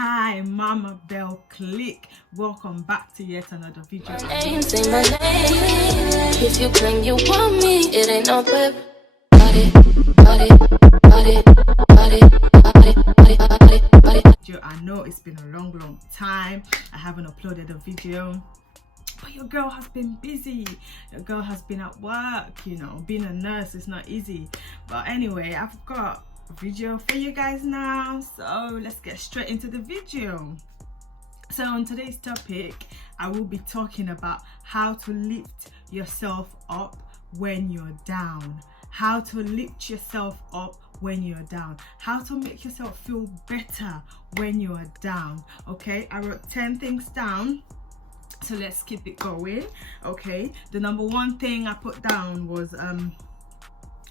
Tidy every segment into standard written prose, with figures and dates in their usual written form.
Hi Mama Bell Click, welcome back to yet another video. Say my name. If you claim you want me, it ain't no whip. I know it's been a long time. I haven't uploaded a video, but your girl has been busy. Your girl has been at work. You know, being a nurse is not easy. But anyway, I've got a video for you guys now, so let's get straight into the video. So on today's topic, I will be talking about how to lift yourself up when you're down. How to lift yourself up when you're down. How to make yourself feel better when you're down. Okay, I wrote 10 things down. So let's keep it going. Okay, the number one thing I put down was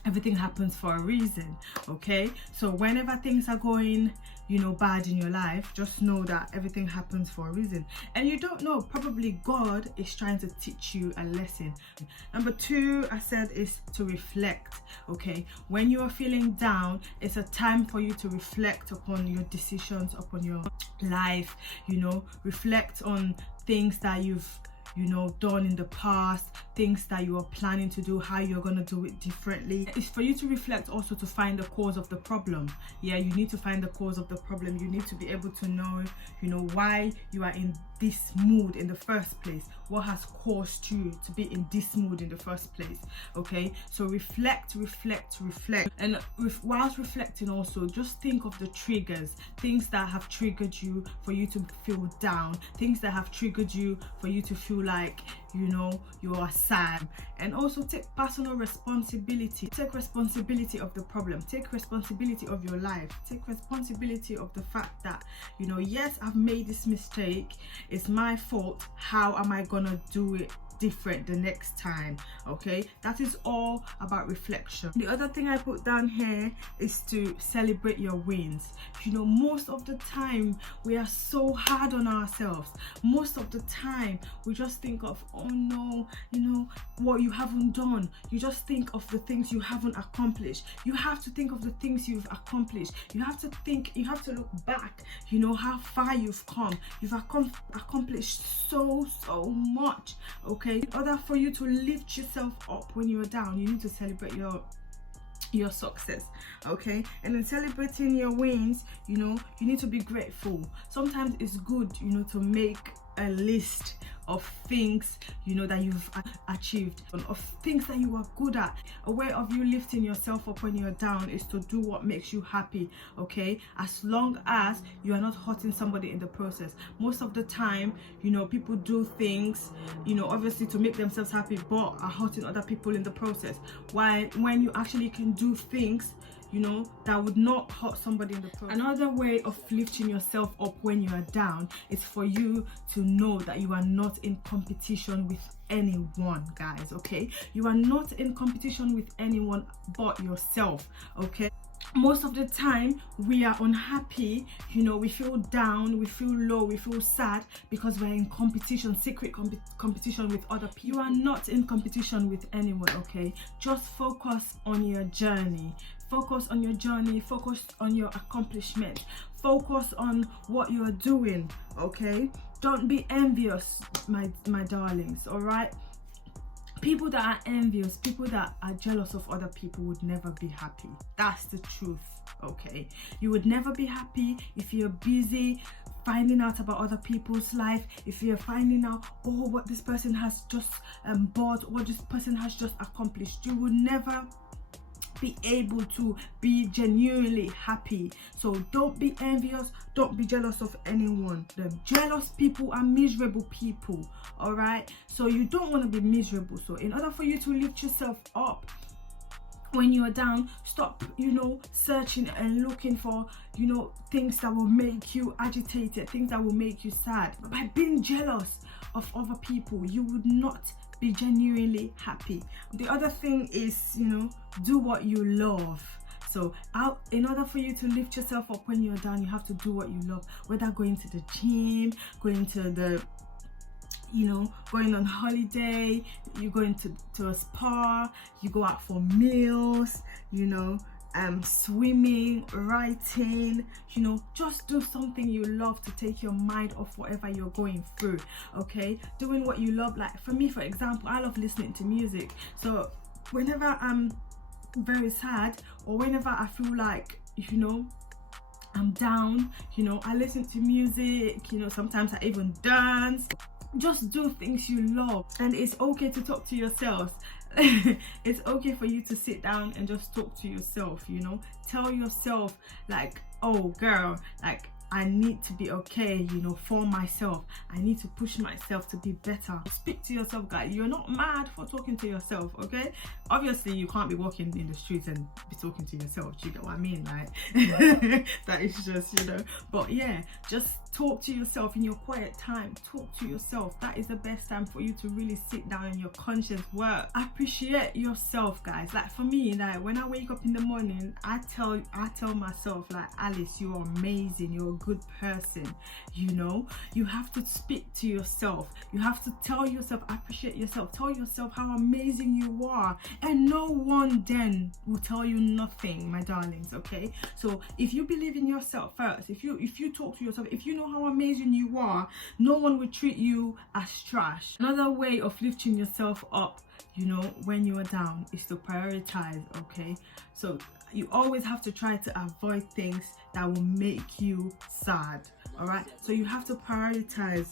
everything happens for a reason. Okay, so whenever things are going, you know, bad in your life, just know that everything happens for a reason, and you don't know, probably God is trying to teach you a lesson. Number two, I said, is to reflect. Okay, when you are feeling down, it's a time for you to reflect upon your decisions, upon your life. You know, reflect on things that you've done in the past, things that you are planning to do, how you're going to do it differently. It's for you to reflect, also to find the cause of the problem. Yeah, you need to find the cause of the problem. You need to be able to know, why you are in this mood in the first place. What has caused you to be in this mood in the first place? Okay, so reflect. And whilst reflecting, also just think of the triggers, things that have triggered you for you to feel down, things that have triggered you for you to feel like you are sad. And also take personal responsibility. Take responsibility of the problem. Take responsibility of your life. Take responsibility of the fact that yes, I've made this mistake, it's my fault. How am I gonna do it different the next time? Okay, that is all about reflection. The other thing I put down here is to celebrate your wins. Most of the time we are so hard on ourselves. Most of the time we just think of, oh no, what you haven't done. You just think of the things you haven't accomplished. You have to think of the things you've accomplished. You have to look back, how far you've come. You've accomplished so much. Okay, in order for you to lift yourself up when you're down, you need to celebrate your success. Okay, and in celebrating your wins, you need to be grateful. Sometimes it's good to make a list of things that you've achieved, of things that you are good at. A way of you lifting yourself up when you're down is to do what makes you happy. Okay, as long as you are not hurting somebody in the process. Most of the time, people do things obviously to make themselves happy, but are hurting other people in the process. While when you actually can do things that would not hurt somebody in the process. Another way of lifting yourself up when you are down is for you to know that you are not in competition with anyone, guys. Okay, you are not in competition with anyone but yourself. Okay, most of the time we are unhappy, we feel down, we feel low, we feel sad because we're in competition, secret competition with other people. You are not in competition with anyone. Okay, just focus on your journey. Focus on your journey, focus on your accomplishment, focus on what you are doing. Okay, don't be envious, my darlings. All right, people that are envious, people that are jealous of other people would never be happy. That's the truth. Okay, you would never be happy if you're busy finding out about other people's life, if you're finding out, oh, what this person has just bought, what this person has just accomplished. You would never be able to be genuinely happy. So don't be envious, don't be jealous of anyone. The jealous people are miserable people. All right, so you don't want to be miserable. So in order for you to lift yourself up when you are down, stop searching and looking for things that will make you agitated, things that will make you sad. By being jealous of other people, you would not be genuinely happy. The other thing is do what you love. So in order for you to lift yourself up when you're down, you have to do what you love, whether going to the gym, going to the going on holiday, you go to a spa, you go out for meals, swimming, writing, you know, just do something you love to take your mind off whatever you're going through. Okay, doing what you love. Like for me, for example, I love listening to music. So whenever I'm very sad, or whenever I feel like, you know, I'm down, you know, I listen to music. You know, sometimes I even dance. Just do things you love. And it's okay to talk to yourself. It's okay for you to sit down and just talk to yourself, you know. Tell yourself like, oh girl, like I need to be okay, you know, for myself. I need to push myself to be better. Speak to yourself, guys. You're not mad for talking to yourself, okay? Obviously, you can't be walking in the streets and be talking to yourself. Do you get what I mean? Like, that is just, you know. But yeah, just talk to yourself in your quiet time. Talk to yourself. That is the best time for you to really sit down and your conscious work. Appreciate yourself, guys. Like for me, like when I wake up in the morning, I tell myself like, Alice, you're amazing. You're a good person. You know, you have to speak to yourself. You have to tell yourself, appreciate yourself. Tell yourself how amazing you are, and no one then will tell you nothing, my darlings. Okay, so if you believe in yourself first, if you talk to yourself, if you know how amazing you are, no one will treat you as trash. Another way of lifting yourself up, you know, when you are down, is to prioritize. Okay, so you always have to try to avoid things that will make you sad. All right, so you have to prioritize.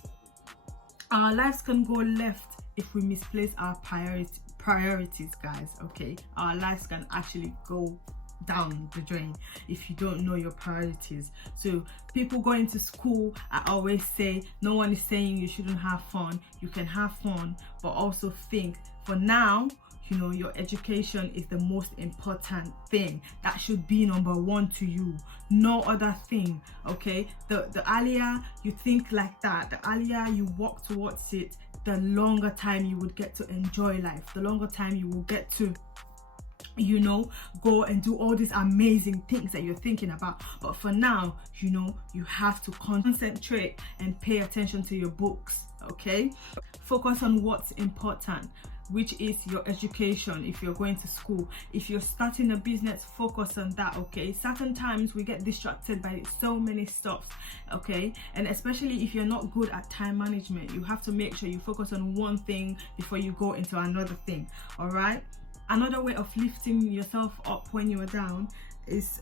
Our lives can go left if we misplace our priorities, guys. Okay, our lives can actually go down the drain if you don't know your priorities. So people going to school, I always say, no one is saying you shouldn't have fun. You can have fun, but also think, for now, you know, your education is the most important thing. That should be number one to you, no other thing. Okay, the earlier you think like that, the earlier you walk towards it, the longer time you would get to enjoy life, the longer time you will get to, you know, go and do all these amazing things that you're thinking about. But for now, you know, you have to concentrate and pay attention to your books. Okay, focus on what's important, which is your education. If you're going to school, if you're starting a business, focus on that. Okay, certain times we get distracted by so many stuff. Okay, and especially if you're not good at time management, you have to make sure you focus on one thing before you go into another thing. All right, another way of lifting yourself up when you're down is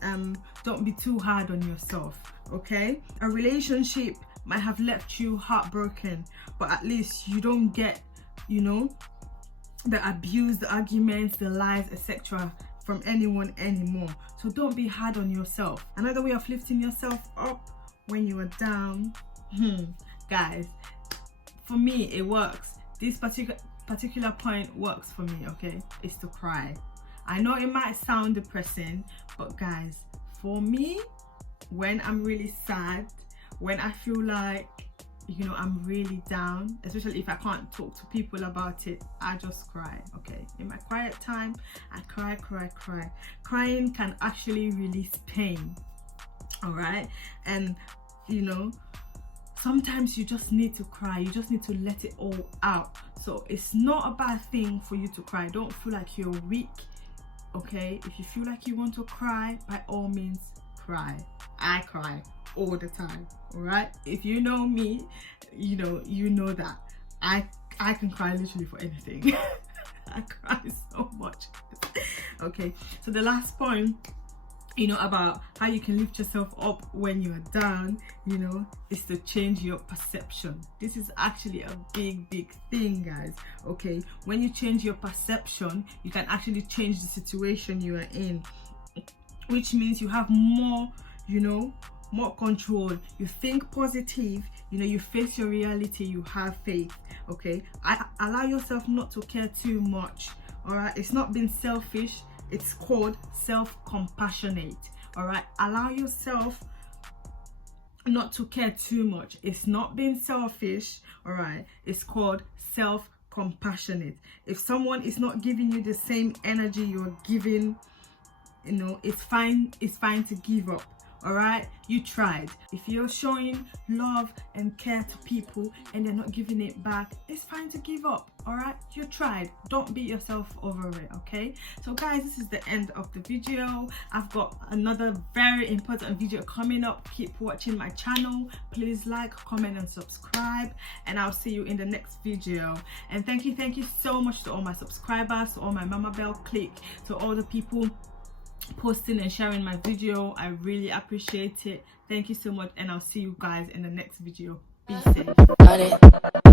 don't be too hard on yourself. Okay, a relationship might have left you heartbroken, but at least you don't get, you know, the abuse, the arguments, the lies, etc. from anyone anymore. So don't be hard on yourself. Another way of lifting yourself up when you are down, guys, for me it works. This particular point works for me. Okay, is to cry. I know it might sound depressing, but guys, for me, when I'm really sad, when I feel like, you know, I'm really down, especially if I can't talk to people about it, I just cry. Okay, in my quiet time, I cry. Crying can actually release pain. All right, and you know, sometimes you just need to cry. You just need to let it all out. So it's not a bad thing for you to cry. Don't feel like you're weak. Okay, if you feel like you want to cry, by all means cry. I cry all the time. All right, if you know me, you know that I can cry literally for anything. I cry so much. Okay, so the last point, you know, about how you can lift yourself up when you're down, you know, is to change your perception. This is actually a big thing, guys. Okay, when you change your perception, you can actually change the situation you are in, which means you have more, you know, more control. You think positive, you know, you face your reality, you have faith. Okay, allow yourself not to care too much. All right, it's not being selfish, it's called self-compassionate. All right, allow yourself not to care too much. It's not being selfish. All right, it's called self-compassionate. If someone is not giving you the same energy you're giving, you know, it's fine to give up. All right, you tried. If you're showing love and care to people and they're not giving it back, it's fine to give up. All right, you tried. Don't beat yourself over it. Okay, so guys, this is the end of the video. I've got another very important video coming up. Keep watching my channel. Please like, comment and subscribe, and I'll see you in the next video. And thank you so much to all my subscribers, to all my Mama Bell clique, to all the people posting and sharing my video. I really appreciate it. Thank you so much, and I'll see you guys in the next video. Be safe.